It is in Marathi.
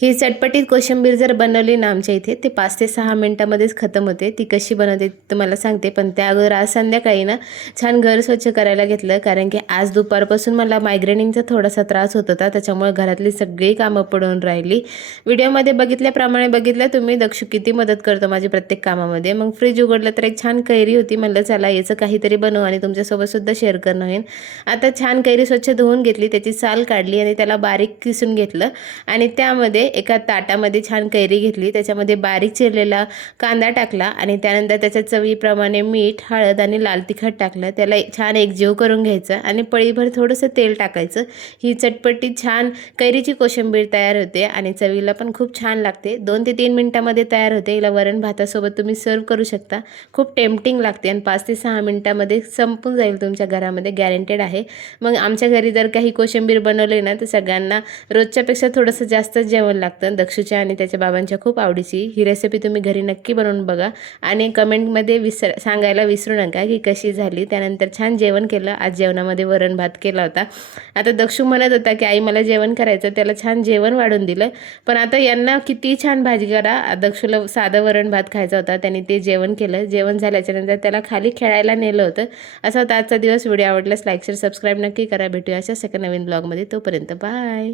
ही चटपटीत कोशिंबीर जर बनवली ना आमच्या इथे ते 5 ते 6 मिनिटामध्येच खतम होते। ती कशी बनवते तुम्हाला सांगते, पण त्या अगोदर आज संध्याकाळी ना छान घर स्वच्छ करायला घेतलं, कारण की आज दुपारपासून मला मायग्रेनिंगचा थोडासा त्रास होत होता, त्याच्यामुळे घरातली सगळी कामं पडून राहिली। व्हिडिओमध्ये बघितल्याप्रमाणे बघितलं तुम्ही दक्ष किती मदत करतो माझी प्रत्येक कामामध्ये। मग फ्रीज उघडलं तर एक छान कैरी होती, म्हणलं चला याचं काहीतरी बनवू आणि तुमच्यासोबत सुद्धा शेअर करणं होईल। आता छान कैरी स्वच्छ धुवून घेतली, त्याची साल काढली आणि त्याला बारीक किसून घेतलं आणि त्यामध्ये एका ताटामध्ये छान कैरी घेतली, त्याच्यामध्ये बारीक चिरलेला कांदा टाकला आणि त्यानंतर त्याच्या चवीप्रमाणे मीठ, हळद आणि लाल तिखट टाकलं। त्याला छान एकजीव करून घ्यायचं आणि पळीभर थोडंसं तेल टाकायचं। ही चटपटीत छान कैरीची कोशिंबीर तयार होते आणि चवीला पण खूप छान लागते। 2 ते 3 मिनिटांमध्ये तयार होते। हिला वरण भातासोबत तुम्ही सर्व करू शकता। खूप टेम्पटिंग लागते आणि 5 ते 6 मिनिटांमध्ये संपून जाईल तुमच्या घरामध्ये, गॅरंटेड आहे। मग आमच्या घरी जर काही कोशिंबीर बनवली ना तर सगळ्यांना रोजच्यापेक्षा थोडंसं जास्त जेवण लागतं। दक्षूच्या आणि त्याच्या बाबांच्या खूप आवडीची ही रेसिपी तुम्ही घरी नक्की बनवून बघा आणि कमेंटमध्ये सांगायला विसरू नका की कशी झाली। त्यानंतर छान जेवण केलं। आज जेवणामध्ये वरण भात केला होता। आता दक्षू म्हणत होता की आई मला जेवण करायचं, त्याला छान जेवण वाढून दिलं, पण आता यांना किती छान भाजी करा, दक्षूला साधं वरण भात खायचा होता, त्यांनी ते जेवण केलं। जेवण झाल्याच्यानंतर त्याला खाली खेळायला नेलं होतं। असा होता आजचा दिवस। व्हिडिओ आवडल्यास लाईक शेअर सबस्क्राईब नक्की करा। भेटूया अशा नवीन ब्लॉगमध्ये, तोपर्यंत बाय।